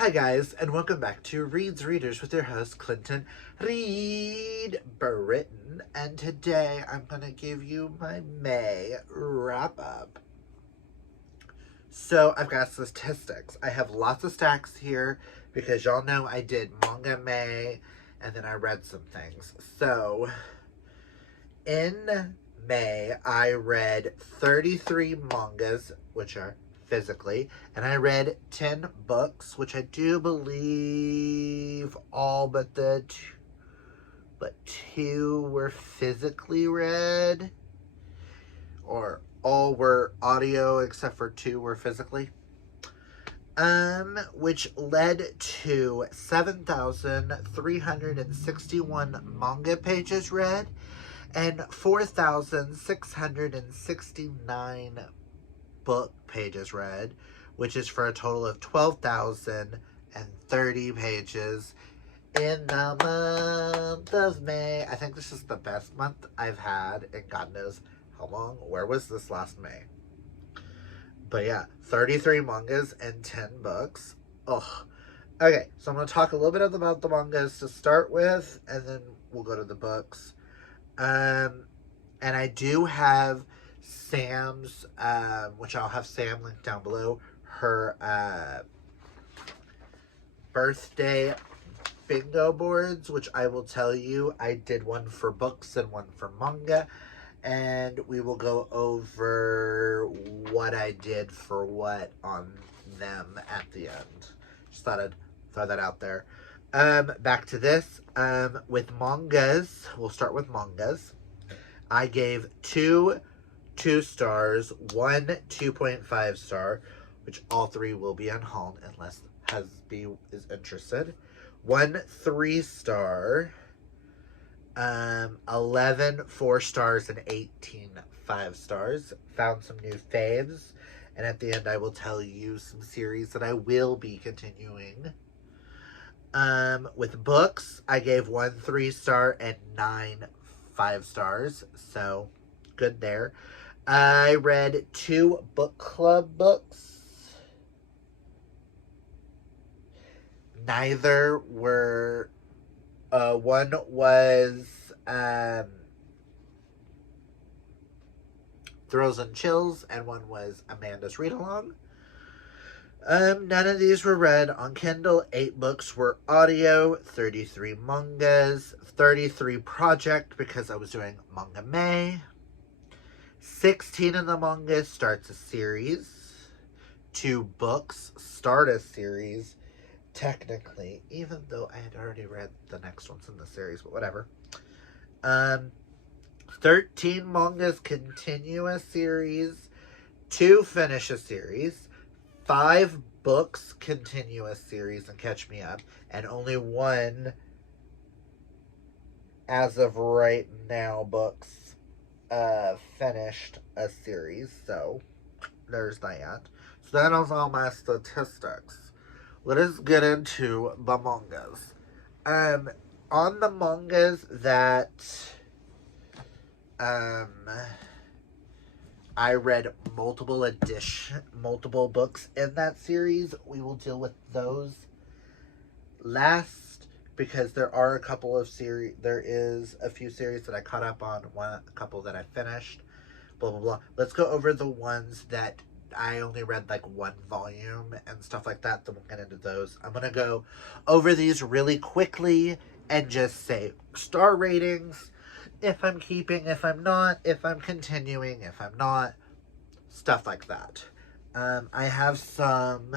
Hi guys, and welcome back to Reads Readers with your host, Clinton Reed Britton. And today I'm going to give you my May wrap-up. So I've got statistics. I have lots of stacks here because y'all know I did Manga May and then I read some things. So in May, I read 33 mangas, which are physically, and I read 10 books, which I do believe all but two were physically read, or all were audio except for two were physically. Which led to 7,361 manga pages read and 4,669 book pages read, which is for a total of 12,030 pages in the month of May. I think this is the best month I've had in God knows how long. Where was this last May? But yeah, 33 mangas and 10 books. Ugh. Okay, so I'm going to talk a little bit about the mangas to start with, and then we'll go to the books. And I do have Sam's, which I'll have Sam linked down below, her birthday bingo boards, which I will tell you, I did one for books and one for manga, and we will go over what I did for what on them at the end. Just thought I'd throw that out there. Back to this. With mangas, we'll start with mangas. I gave 2 stars, 1 2.5 star, which all 3 will be on haul unless Hasby is interested. 1 3 star, 11 4 stars, and 18 5 stars. Found some new faves, and at the end I will tell you some series that I will be continuing. With books, I gave 1 3 star and 9 5 stars, so good there. I read 2 book club books. Neither were, one was Thrills and Chills, and one was Amanda's Read Along. None of these were read on Kindle. 8 books were audio, 33 mangas, 33 project because I was doing Manga May. 16 of the mangas starts a series. 2 books start a series, technically, even though I had already read the next ones in the series, but whatever. 13 mangas continue a series. 2 finish a series. 5 books continue a series and catch me up, and only 1, as of right now, books finished a series, so there's that. So that is all my statistics. Let us get into the mangas. On the mangas that I read multiple books in that series, we will deal with those last, because there are a couple of series. There is a few series that I caught up on, a couple that I finished, blah blah blah. Let's go over the ones that I only read like 1 volume and stuff like that. Then we'll get into those. I'm gonna go over these really quickly and just say star ratings, if I'm keeping, if I'm not, if I'm continuing, if I'm not, stuff like that. I have some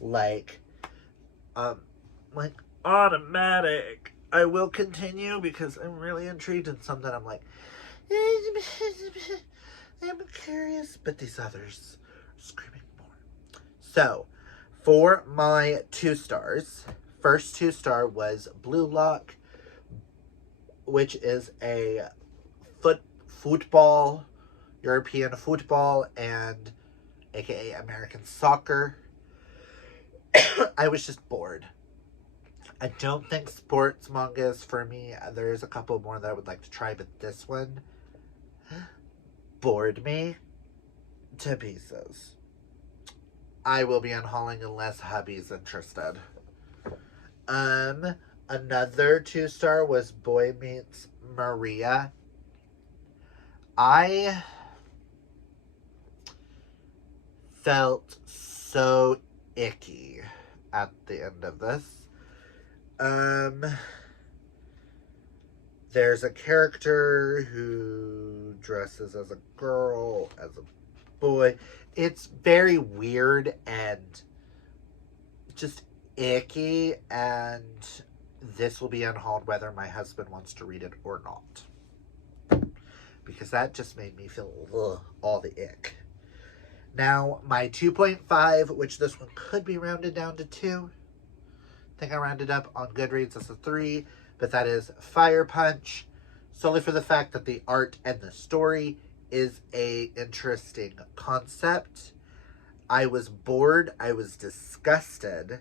like automatic I will continue because I'm really intrigued, and some that I'm like I'm curious, but these others are screaming more. So for my 2 stars, first 2 star was Blue Lock, which is a football, European football, and aka American soccer. I was just bored. I don't think sports manga is for me. There's a couple more that I would like to try, but this one bored me to pieces. I will be unhauling unless hubby's interested. Another 2-star was Boy Meets Maria. I felt so icky at the end of this. There's a character who dresses as a girl, as a boy. It's very weird and just icky, and this will be unhauled whether my husband wants to read it or not. Because that just made me feel all the ick. Now, my 2.5, which this one could be rounded down to 2. I think I rounded up on Goodreads as a 3, but that is Fire Punch, solely for the fact that the art and the story is a interesting concept. I was bored. I was disgusted.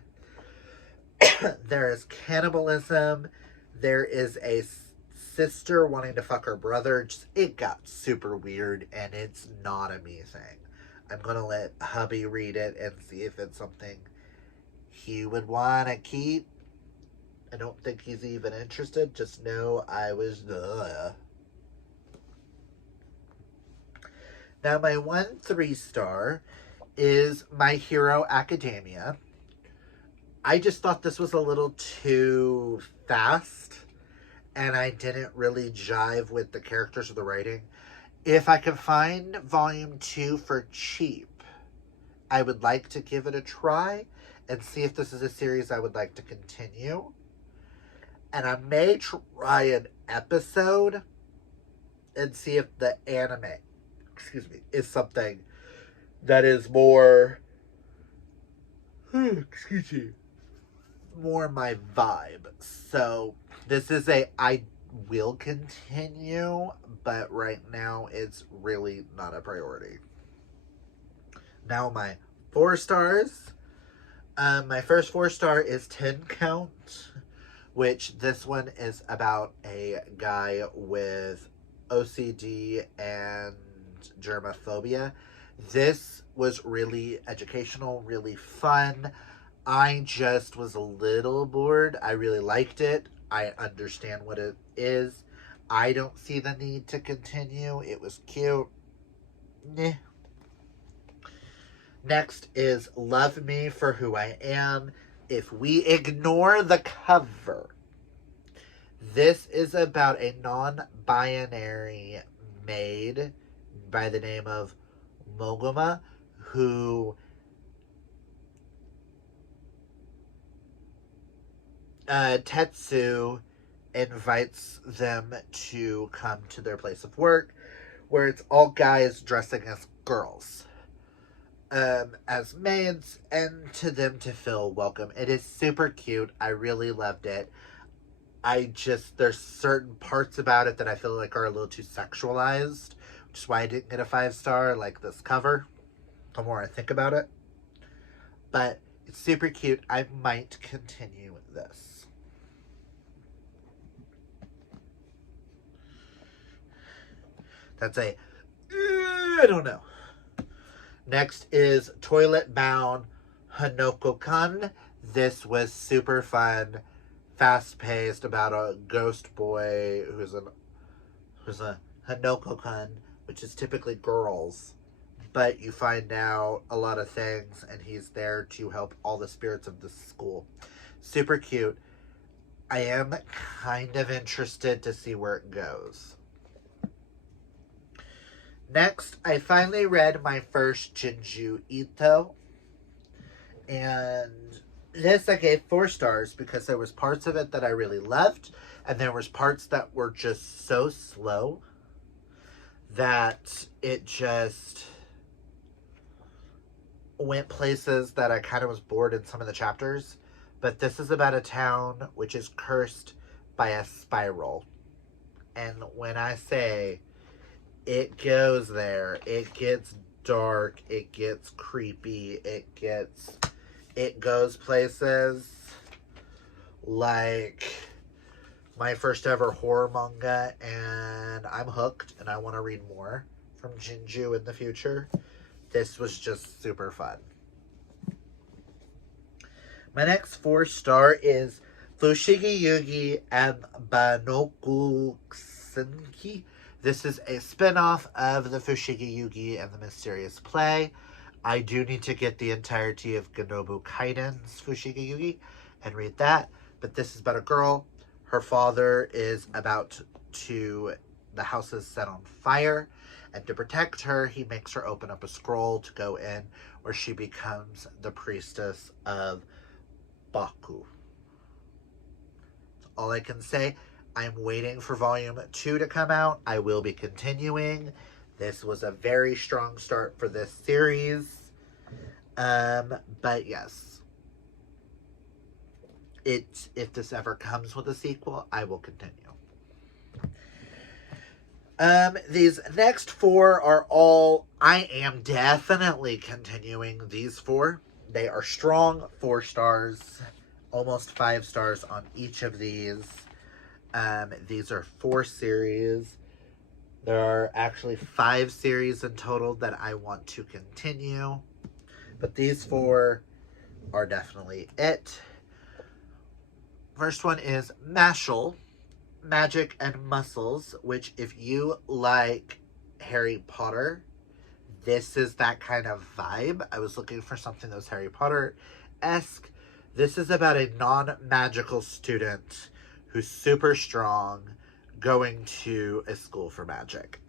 There is cannibalism. There is a sister wanting to fuck her brother. It got super weird, and it's not a me thing. I'm going to let hubby read it and see if it's something he would want to keep. I don't think he's even interested. Just know I was... Now, my 1 3-star is My Hero Academia. I just thought this was a little too fast, and I didn't really jive with the characters or the writing. If I can find volume 2 for cheap, I would like to give it a try and see if this is a series I would like to continue. And I may try an episode and see if the anime, is something that is more, more my vibe. So this is I will continue, but right now it's really not a priority. Now my 4 stars. My first 4-star is 10 Count, which this one is about a guy with OCD and germophobia. This was really educational, really fun. I just was a little bored. I really liked it. I understand what it is. I don't see the need to continue. It was cute. Nah. Next is Love Me for Who I Am. If we ignore the cover, this is about a non-binary maid by the name of Moguma, who Tetsu invites them to come to their place of work, where it's all guys dressing as girls, as maids, and to them to feel welcome. It is super cute. I really loved it. There's certain parts about it that I feel like are a little too sexualized, which is why I didn't get a 5-star like this cover, the more I think about it. But it's super cute. I might continue this. That's I don't know. Next is Toilet Bound Hanoko-kan. This was super fun, fast-paced, about a ghost boy who's a Hanoko-kan, which is typically girls. But you find out a lot of things, and he's there to help all the spirits of the school. Super cute. I am kind of interested to see where it goes. Next, I finally read my first Jinju Ito. And this I gave 4 stars because there was parts of it that I really loved, and there was parts that were just so slow that it just went places that I kind of was bored in some of the chapters. But this is about a town which is cursed by a spiral. And when I say it goes there, it gets dark, it gets creepy, it goes places like my first ever horror manga, and I'm hooked and I want to read more from Jinju in the future. This was just super fun. My next 4-star is Fushigi Yugi and Banoku Senki. This is a spin-off of the Fushigi Yugi and the Mysterious Play. I do need to get the entirety of Ganobu Kaiden's Fushigi Yugi and read that. But this is about a girl. Her father is about to... The house is set on fire. And to protect her, he makes her open up a scroll to go in, where she becomes the priestess of Baku. That's all I can say. I'm waiting for volume 2 to come out. I will be continuing. This was a very strong start for this series. But yes. If this ever comes with a sequel, I will continue. These next 4 are all... I am definitely continuing these 4. They are strong 4 stars. Almost 5 stars on each of these. These are 4 series. There are actually 5 series in total that I want to continue. But these 4 are definitely it. First one is Mashal, Magic and Muscles, which if you like Harry Potter, this is that kind of vibe. I was looking for something that was Harry Potter-esque. This is about a non-magical student who's super strong going to a school for magic.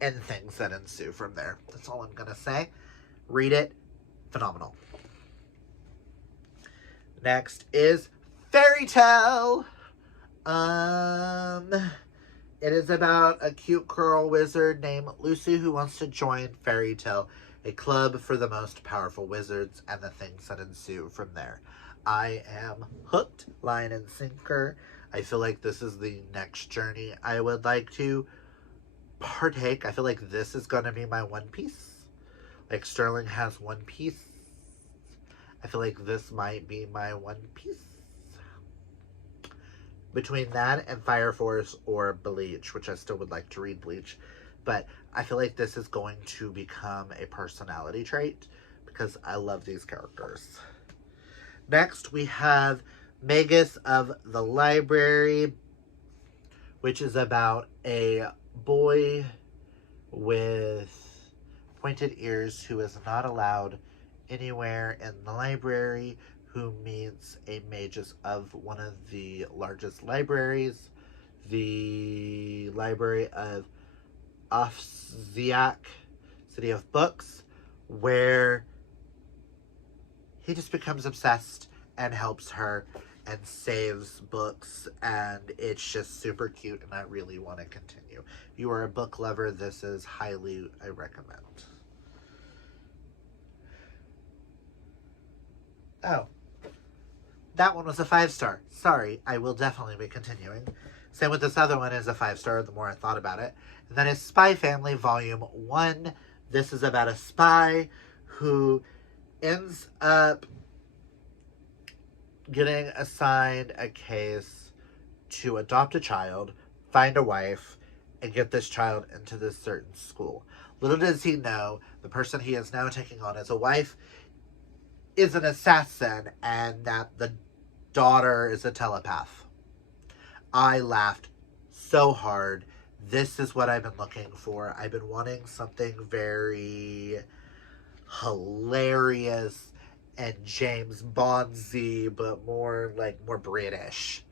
And things that ensue from there. That's all I'm going to say. Read it. Phenomenal. Next is Fairy Tale. It is about a cute girl wizard named Lucy who wants to join Fairy Tale, a club for the most powerful wizards, and the things that ensue from there. I am hooked, line and sinker. I feel like this is the next journey I would like to partake. I feel like this is going to be my One Piece. Like Sterling has One Piece. I feel like this might be my One Piece. Between that and Fire Force or Bleach, which I still would like to read Bleach. But I feel like this is going to become a personality trait because I love these characters. Next, we have Magus of the Library, which is about a boy with pointed ears who is not allowed anywhere in the library, who meets a magus of one of the largest libraries, the Library of Afziak, City of Books, where he just becomes obsessed and helps her and saves books, and it's just super cute, and I really want to continue. If you are a book lover, this is highly, I recommend. Oh. That one was a 5-star. Sorry, I will definitely be continuing. Same with this other one is a 5-star, the more I thought about it. And that is Spy Family Volume 1. This is about a spy who ends up getting assigned a case to adopt a child, find a wife, and get this child into this certain school. Little does he know, the person he is now taking on as a wife is an assassin, and that the daughter is a telepath. I laughed so hard. This is what I've been looking for. I've been wanting something very hilarious and James Bondsy, but more British.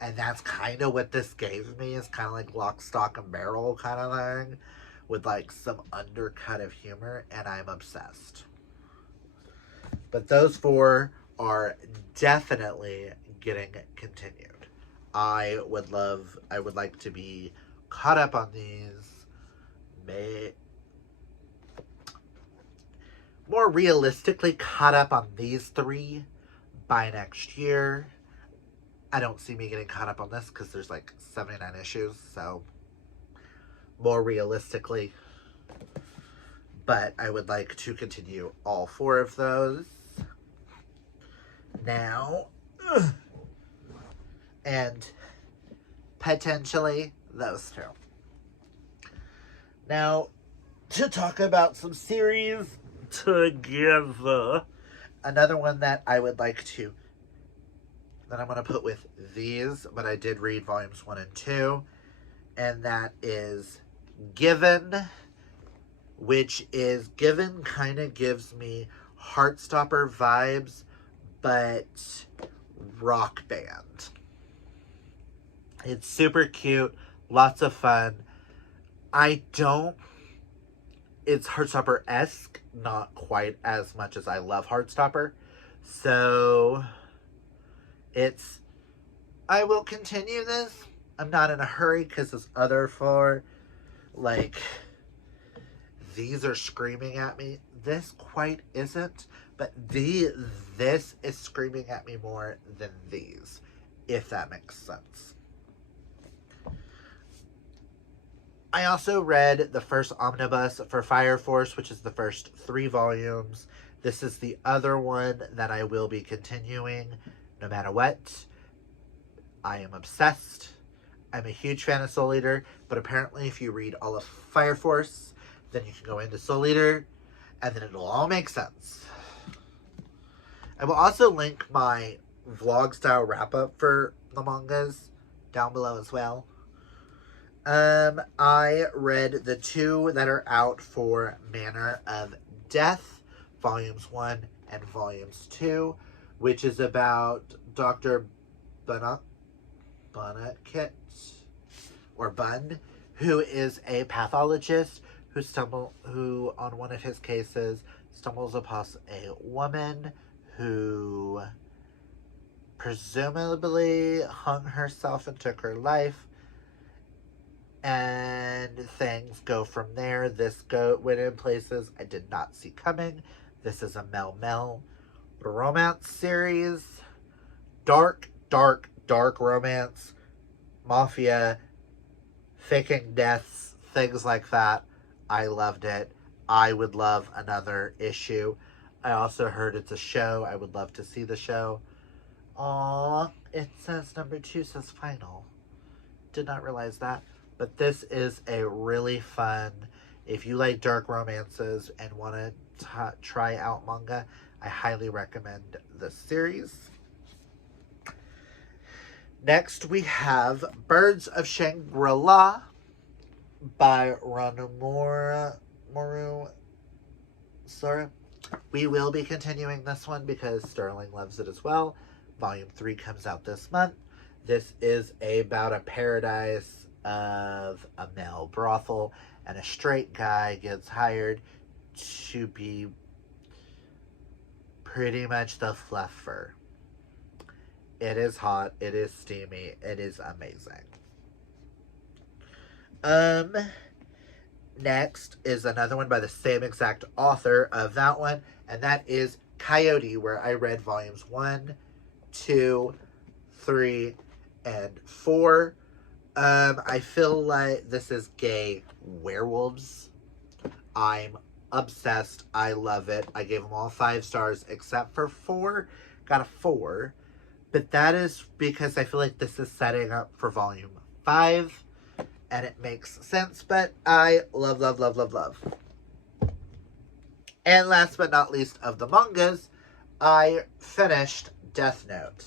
And that's kind of what this gave me. Is kind of like Lock, Stock, and Barrel kind of thing, with like some undercut of humor, and I'm obsessed. But those 4 are definitely getting continued. I would like to be caught up on these. More realistically caught up on these 3 by next year. I don't see me getting caught up on this because there's like 79 issues, so more realistically. But I would like to continue all 4 of those. Now, and potentially those 2. Now, to talk about some series together, Another one that I would like to, that I'm going to put with these, but I did read volumes 1 and 2, and that is Given, which is, Given kind of gives me Heartstopper vibes, but rock band. It's super cute, lots of fun. It's Heartstopper-esque, not quite as much as I love Heartstopper. So, I will continue this. I'm not in a hurry because this other four, like, these are screaming at me. This quite isn't, but this is screaming at me more than these, if that makes sense. I also read the first omnibus for Fire Force, which is the first 3 volumes. This is the other one that I will be continuing no matter what. I am obsessed. I'm a huge fan of Soul Eater, but apparently if you read all of Fire Force, then you can go into Soul Eater, and then it'll all make sense. I will also link my vlog style wrap up for the mangas down below as well. I read the 2 that are out for Manor of Death, volumes 1 and volumes 2, which is about Dr. Bunn, who is a pathologist who on one of his cases stumbles upon a woman who presumably hung herself and took her life. And things go from there. This went in places I did not see coming. This is a Mel romance series. Dark romance. Mafia. Faking deaths. Things like that. I loved it. I would love another issue. I also heard it's a show. I would love to see the show. Aww. It says number 2 says final. Did not realize that. But this is a really fun, if you like dark romances and want to try out manga, I highly recommend this series. Next, we have Birds of Shangri-La by Ranumura Sora. We will be continuing this one because Sterling loves it as well. Volume 3 comes out this month. This is about a paradise of a male brothel, and a straight guy gets hired to be pretty much the fluffer. It is hot, it is steamy, it is amazing. Next is another one by the same exact author of that one, and that is Coyote, where I read volumes 1, 2, 3, and 4. I feel like this is gay werewolves. I'm obsessed. I love it. I gave them all 5 stars except for 4. Got a 4. But that is because I feel like this is setting up for volume 5. And it makes sense. But I love. And last but not least of the mangas, I finished Death Note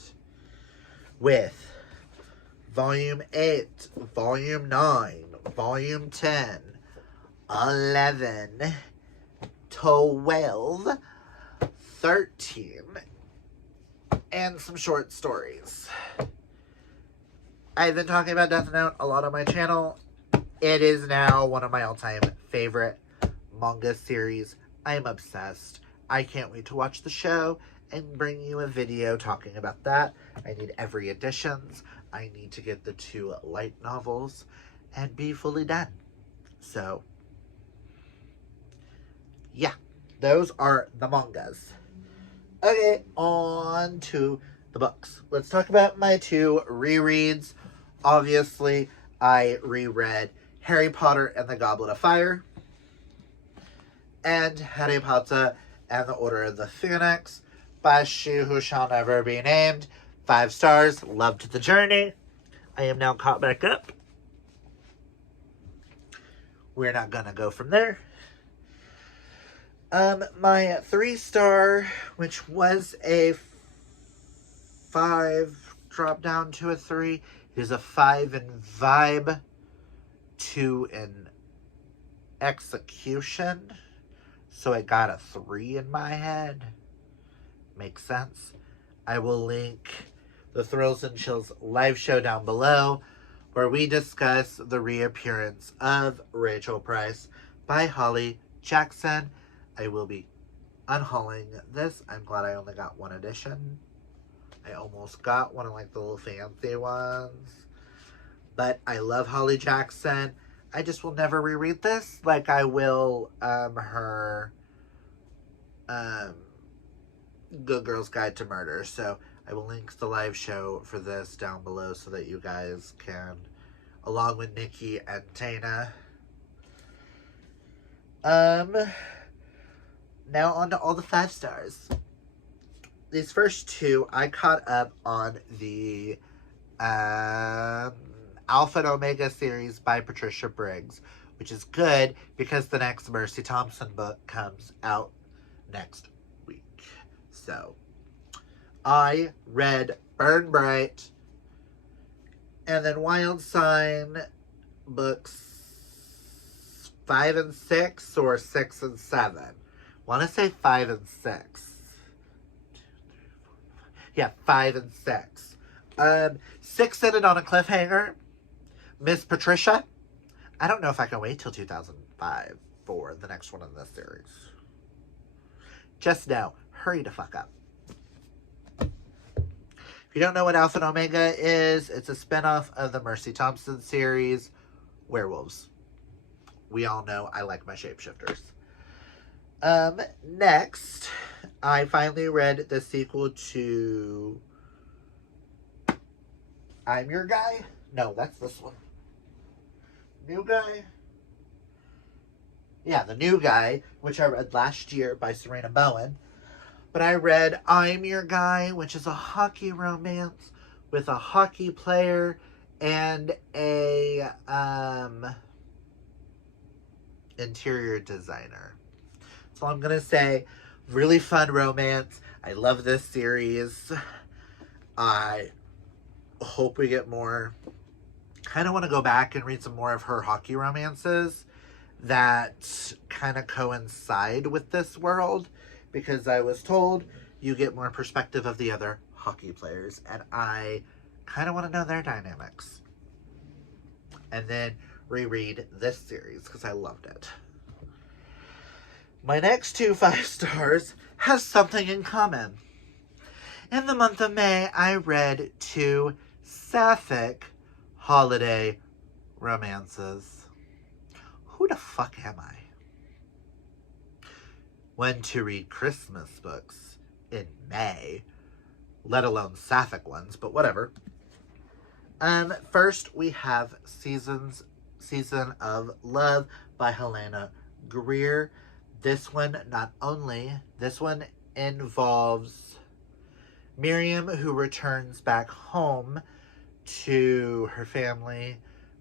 with Volume 8, Volume 9, Volume 10, 11, 12, 13, and some short stories. I've been talking about Death Note a lot on my channel. It is now one of my all-time favorite manga series. I'm obsessed. I can't wait to watch the show and bring you a video talking about that. I need every editions. I need to get the 2 light novels and be fully done. So, yeah, those are the mangas. Okay, on to the books. Let's talk about my 2 rereads. Obviously, I reread Harry Potter and the Goblet of Fire and Harry Potter and the Order of the Phoenix by She Who Shall Never Be Named. 5 stars. Loved the journey. I am now caught back up. We're not going to go from there. My 3-star, which was a 5, dropped down to a 3. It is a 5 in vibe, 2 in execution. So it got a 3 in my head. Makes sense. I will link the Thrills and Chills live show down below, where we discuss the reappearance of Rachel Price by Holly Jackson. I will be unhauling this. I'm glad I only got one edition. I almost got one of like the little fancy ones. But I love Holly Jackson. I just will never reread this like I will her Good Girl's Guide to Murder. So I will link the live show for this down below so that you guys can, along with Nikki and Tana. Now on to all the 5 stars. These first 2, I caught up on the Alpha and Omega series by Patricia Briggs, which is good because the next Mercy Thompson book comes out next week. So, I read Burn Bright and then Wild Sign books 5 and 6 or 6 and 7. Want to say 5 and 6. Yeah, 5 and 6. 6 ended on a cliffhanger. Miss Patricia. I don't know if I can wait till 2005 for the next one in this series. Just know, hurry the fuck up. If you don't know what Alpha and Omega is, it's a spinoff of the Mercy Thompson series, Werewolves. We all know I like my shapeshifters. Next, I finally read the sequel to I'm Your Guy? No, that's this one. New Guy? Yeah, The New Guy, which I read last year by Serena Bowen. But I read I'm Your Guy, which is a hockey romance with a hockey player and a interior designer. So I'm going to say, really fun romance. I love this series. I hope we get more. Kind of want to go back and read some more of her hockey romances that kind of coincide with this world, because I was told you get more perspective of the other hockey players, and I kind of want to know their dynamics. And then reread this series because I loved it. My next 2 5 stars have something in common. In the month of May, I read 2 sapphic holiday romances. Who the fuck am I? When to read Christmas books in May, let alone sapphic ones, but whatever. First we have Season of Love by Helena Greer. This one involves Miriam, who returns back home to her family,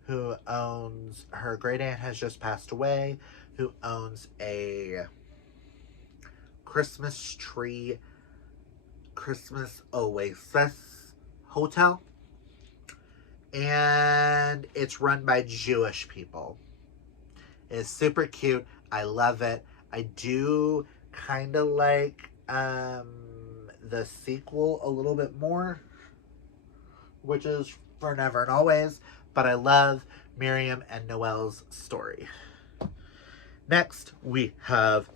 who owns, her great aunt has just passed away, who owns a Christmas oasis hotel. And it's run by Jewish people. It's super cute. I love it. I do kind of like the sequel a little bit more, which is For Never and Always, but I love Miriam and Noelle's story. Next, we have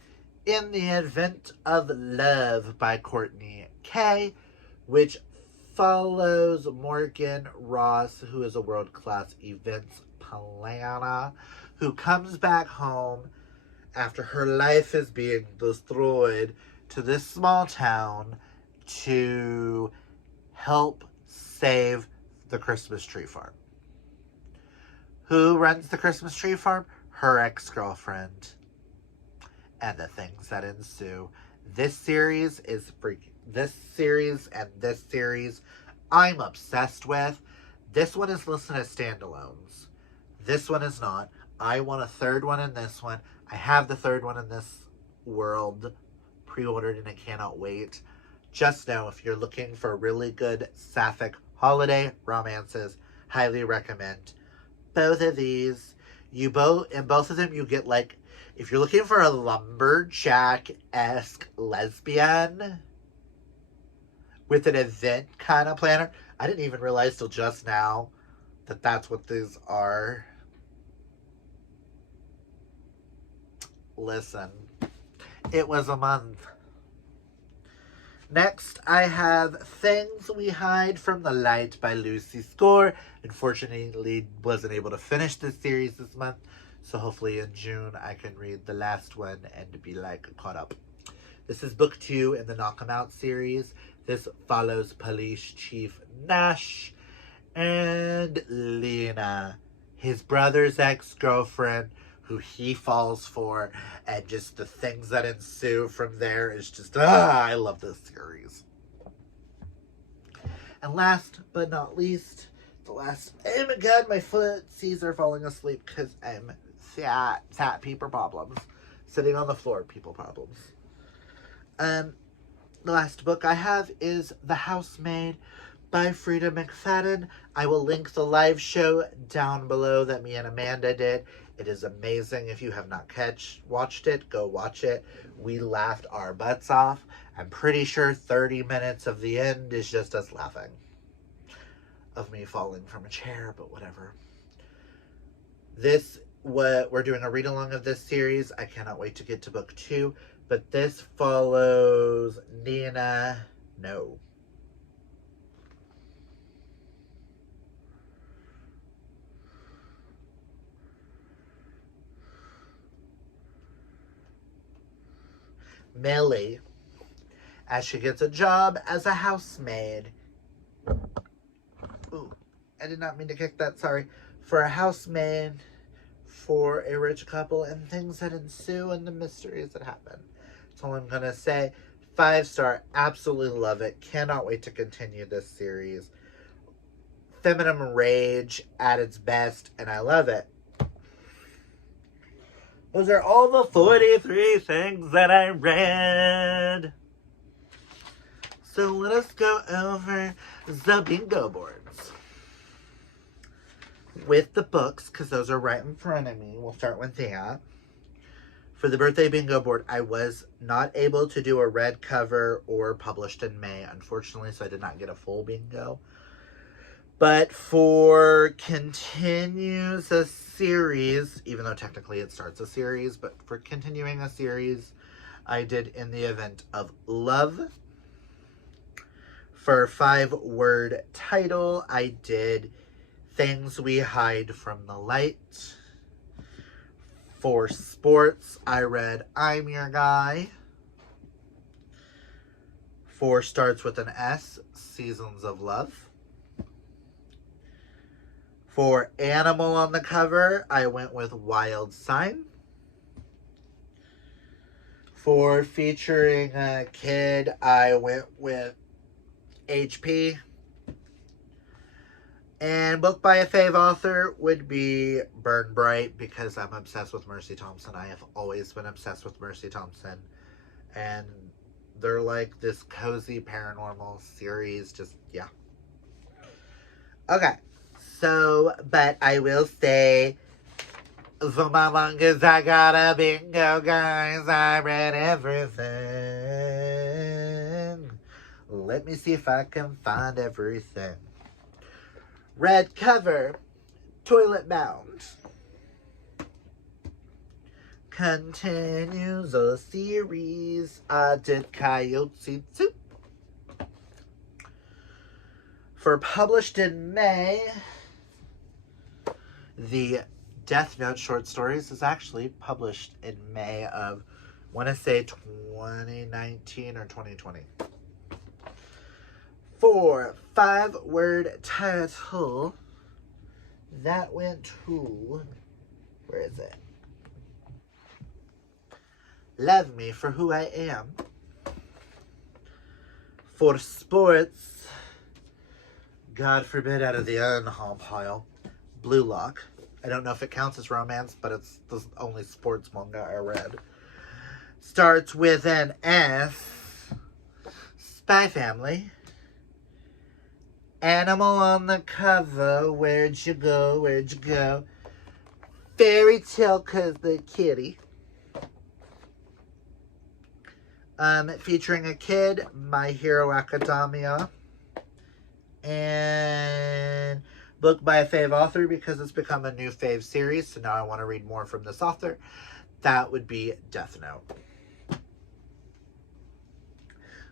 In the Advent of Love by Courtney Kay, which follows Morgan Ross, who is a world-class events planner, who comes back home after her life is being destroyed to this small town to help save the Christmas tree farm. Who runs the Christmas tree farm? Her ex-girlfriend. And the things that ensue. This series is freaking. This series I'm obsessed with. This one is listed as standalones. This one is not. I want a third one in this one. I have the third one in this World pre-ordered and I cannot wait. Just know if you're looking for really good sapphic holiday romances, highly recommend both of these. In both of them you get, like, if you're looking for a lumberjack-esque lesbian with an event kind of planner, I didn't even realize till just now that that's what these are. Listen, it was a month. Next, I have Things We Hide from the Light by Lucy Score. Unfortunately, wasn't able to finish this series this month, so hopefully in June I can read the last one and be, like, caught up. This is book 2 in the Knock 'Em Out series. This follows Police Chief Nash and Lena, his brother's ex-girlfriend, who he falls for, and just the things that ensue from there is just, I love this series. And last but not least, oh my god, my footsies are falling asleep because I'm fat people problems. Sitting on the floor, people problems. The last book I have is The Housemaid by Frida McFadden. I will link the live show down below that me and Amanda did. It is amazing. If you have not watched it, go watch it. We laughed our butts off. I'm pretty sure 30 minutes of the end is just us laughing. Of me falling from a chair, but whatever. We're doing a read-along of this series. I cannot wait to get to book 2. But this follows Nina. No. Millie, as she gets a job as a housemaid. Ooh, I did not mean to kick that, sorry. For a housemaid for a rich couple, and things that ensue and the mysteries that happen. That's all I'm gonna say. 5-star, absolutely love it. Cannot wait to continue this series. Feminine rage at its best, and I love it. Those are all the 43 things that I read. So let us go over the bingo boards. With the books, because those are right in front of me. We'll start with that. For the birthday bingo board, I was not able to do a red cover or published in May, unfortunately, so I did not get a full bingo. But for continues a series, even though technically it starts a series, but for continuing a series, I did In the Event of Love. For 5-word title, I did Things We Hide from the Light. For sports, I read I'm Your Guy. For starts with an S, Seasons of Love. For animal on the cover, I went with Wild Sign. For featuring a kid, I went with HP. And book by a fave author would be Burn Bright, because I'm obsessed with Mercy Thompson. I have always been obsessed with Mercy Thompson. And they're like this cozy paranormal series. Just, yeah. Okay. So, but I will say, for my longest, I got a bingo, guys. I read everything. Let me see if I can find everything. Red cover, Toilet Bound. Continues a series. I did Coyote Soup. For published in May, the Death Note short stories is actually published in May of, I want to say 2019 or 2020. For 5-word title, that went to, where is it? Love Me for Who I Am. For sports, God forbid out of the unhaul pile, Blue Lock. I don't know if it counts as romance, but it's the only sports manga I read. Starts with an S. Spy Family. Animal on the cover. Where'd you go? Where'd you go? Fairy Tale 'cause the kitty. Featuring a kid. My Hero Academia. And book by a fave author because it's become a new fave series. So now I want to read more from this author. That would be Death Note.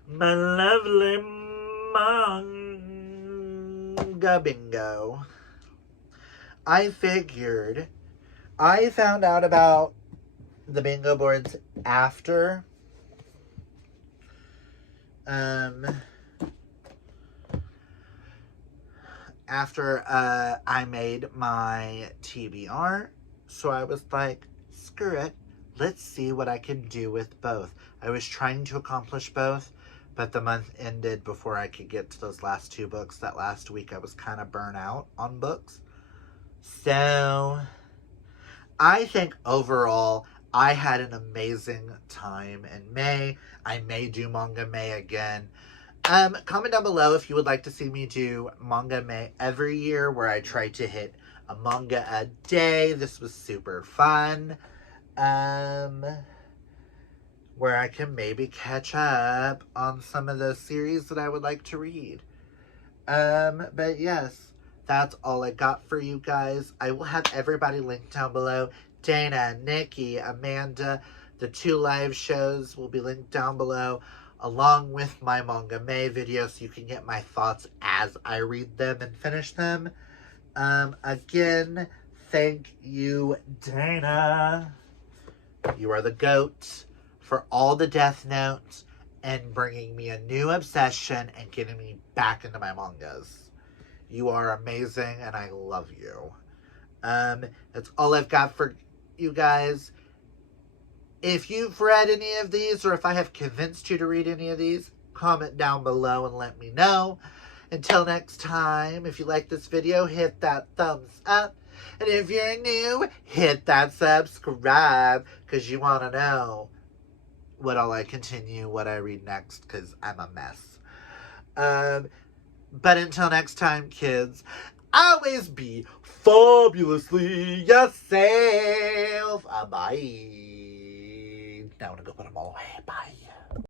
My lovely manga bingo. I found out about the bingo boards after I made my TBR. So I was like, screw it. Let's see what I can do with both. I was trying to accomplish both, but the month ended before I could get to those last 2 books. That last week I was kind of burnt out on books. So I think overall I had an amazing time in May. I may do Manga May again. Comment down below if you would like to see me do Manga May every year, where I try to hit a manga a day. This was super fun. Where I can maybe catch up on some of those series that I would like to read. But yes, that's all I got for you guys. I will have everybody linked down below. Dana, Nikki, Amanda, the 2 live shows will be linked down below, along with my Manga May video, so you can get my thoughts as I read them and finish them. Again, thank you, Dana. You are the GOAT for all the Death Notes and bringing me a new obsession and getting me back into my mangas. You are amazing, and I love you. That's all I've got for you guys. If you've read any of these, or if I have convinced you to read any of these, comment down below and let me know. Until next time, if you like this video, hit that thumbs up. And if you're new, hit that subscribe, because you want to know what all I continue, what I read next, because I'm a mess. But until next time, kids, always be fabulously yourself. Bye. Now I'm going to go put them all away. Bye.